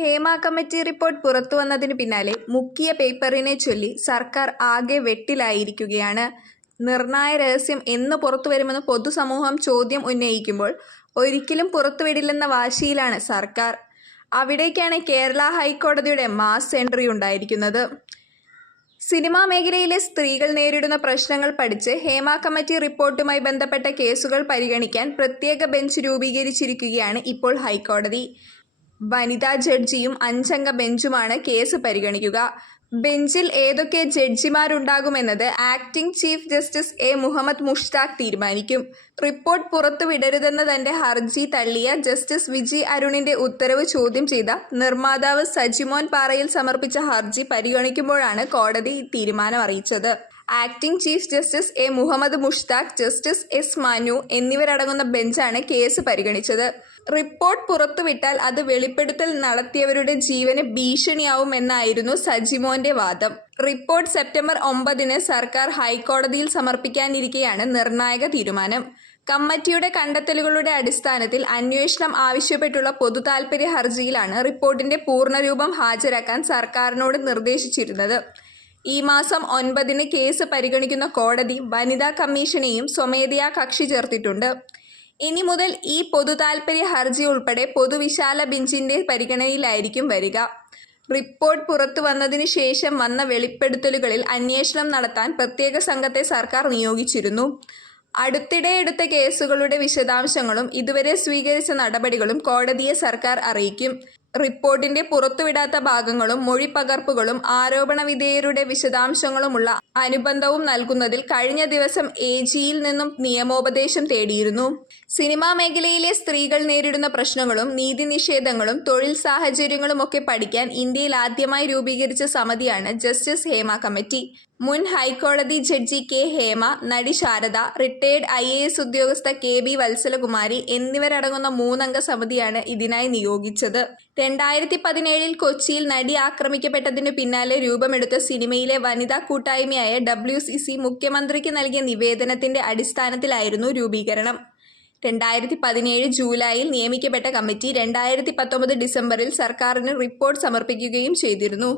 Hema committee report പുറത്തുവന്നതിന് പിന്നാലെ മുക്കിയ പേപ്പറിനെ ചൊല്ലി സർക്കാർ ആകെ വെട്ടിലായിരിക്കുകയാണ്. നിർണായ രഹസ്യം എന്ന് പുറത്തുവരുമെന്ന് പൊതുസമൂഹം ചോദ്യം ഉന്നയിക്കുമ്പോൾ ഒരിക്കലും പുറത്തുവിടില്ലെന്ന വാശിയിലാണ് സർക്കാർ. അവിടേക്കാണ് കേരള ഹൈക്കോടതിയുടെ മാസ് എൻട്രി ഉണ്ടായിരിക്കുന്നത്. സിനിമാ മേഖലയിലെ സ്ത്രീകൾ നേരിടുന്ന പ്രശ്നങ്ങൾ പഠിച്ച് ഹേമ കമ്മിറ്റി റിപ്പോർട്ടുമായി ബന്ധപ്പെട്ട കേസുകൾ പരിഗണിക്കാൻ പ്രത്യേക ബെഞ്ച് രൂപീകരിച്ചിരിക്കുകയാണ് ഇപ്പോൾ ഹൈക്കോടതി. വനിതാ ജഡ്ജിയും 5 അംഗ ബെഞ്ചുമാണ് കേസ് പരിഗണിക്കുക. ബെഞ്ചിൽ ഏതൊക്കെ ജഡ്ജിമാരുണ്ടാകുമെന്നത് acting chief justice A Muhammad Mushtaq തീരുമാനിക്കും. റിപ്പോർട്ട് പുറത്തുവിടരുതെന്ന തന്റെ ഹർജി തള്ളിയ ജസ്റ്റിസ് വിജി അരുണിന്റെ ഉത്തരവ് ചോദ്യം ചെയ്ത നിർമ്മാതാവ് സജിമോൻ പാറയിൽ സമർപ്പിച്ച ഹർജി പരിഗണിക്കുമ്പോഴാണ് കോടതി തീരുമാനം അറിയിച്ചത്. Acting chief justice A Muhammad Mushtaq, justice S Manu എന്നിവരടങ്ങുന്ന ബെഞ്ചാണ് കേസ് പരിഗണിച്ചത്. റിപ്പോർട്ട് പുറത്തുവിട്ടാൽ അത് വെളിപ്പെടുത്തൽ നടത്തിയവരുടെ ജീവന് ഭീഷണിയാവുമെന്നായിരുന്നു സജിമോന്റെ വാദം. റിപ്പോർട്ട് സെപ്റ്റംബർ 9 സർക്കാർ ഹൈക്കോടതിയിൽ സമർപ്പിക്കാനിരിക്കെയാണ് നിർണായക തീരുമാനം. കമ്മിറ്റിയുടെ കണ്ടെത്തലുകളുടെ അടിസ്ഥാനത്തിൽ അന്വേഷണം ആവശ്യപ്പെട്ടുള്ള പൊതുതാൽപര്യ ഹർജിയിലാണ് റിപ്പോർട്ടിന്റെ പൂർണ്ണരൂപം ഹാജരാക്കാൻ സർക്കാരിനോട് നിർദ്ദേശിച്ചിരുന്നത്. ഈ മാസം 9 കേസ് പരിഗണിക്കുന്ന കോടതി വനിതാ കമ്മീഷനെയും സ്വമേധയാ കക്ഷി ചേർത്തിട്ടുണ്ട്. ഇനി മുതൽ ഈ പൊതുതാൽപര്യ ഹർജി ഉൾപ്പെടെ പൊതുവിശാല ബെഞ്ചിന്റെ പരിഗണനയിലായിരിക്കും വരിക. റിപ്പോർട്ട് പുറത്തു വന്നതിന് ശേഷം വന്ന വെളിപ്പെടുത്തലുകളിൽ അന്വേഷണം നടത്താൻ പ്രത്യേക സംഘത്തെ സർക്കാർ നിയോഗിച്ചിരുന്നു. അടുത്തിടെ എടുത്ത കേസുകളുടെ വിശദാംശങ്ങളും ഇതുവരെ സ്വീകരിച്ച നടപടികളും കോടതിയെ സർക്കാർ അറിയിക്കും. റിപ്പോർട്ടിന്റെ പുറത്തുവിടാത്ത ഭാഗങ്ങളും മൊഴിപ്പകർപ്പുകളും ആരോപണ വിധേയരുടെ വിശദാംശങ്ങളുമുള്ള അനുബന്ധവും നൽകുന്നതിൽ കഴിഞ്ഞ ദിവസം AGയിൽ നിന്നും നിയമോപദേശം തേടിയിരുന്നു. സിനിമാ മേഖലയിലെ സ്ത്രീകൾ നേരിടുന്ന പ്രശ്നങ്ങളും നീതിനിഷേധങ്ങളും തൊഴിൽ സാഹചര്യങ്ങളുമൊക്കെ പഠിക്കാൻ ഇന്ത്യയിൽ ആദ്യമായി രൂപീകരിച്ച സമിതിയാണ് ജസ്റ്റിസ് ഹേമ കമ്മിറ്റി. മുൻ ഹൈക്കോടതി ജഡ്ജി കെ ഹേമ, നടി ശാരദ, റിട്ടയേർഡ് IAS ഉദ്യോഗസ്ഥ KB വത്സലകുമാരി എന്നിവരടങ്ങുന്ന 3 അംഗ സമിതിയാണ് ഇതിനായി നിയോഗിച്ചത്. 2017 കൊച്ചിയിൽ നടി ആക്രമിക്കപ്പെട്ടതിനു പിന്നാലെ രൂപമെടുത്ത സിനിമയിലെ വനിതാ കൂട്ടായ്മയായ WCC മുഖ്യമന്ത്രിക്ക് നൽകിയ നിവേദനത്തിന്റെ അടിസ്ഥാനത്തിലായിരുന്നു രൂപീകരണം. 2017 ജൂലൈയിൽ നിയമിക്കപ്പെട്ട കമ്മിറ്റി 2019 ഡിസംബറിൽ സർക്കാരിന് റിപ്പോർട്ട് സമർപ്പിക്കുകയും ചെയ്തിരുന്നു.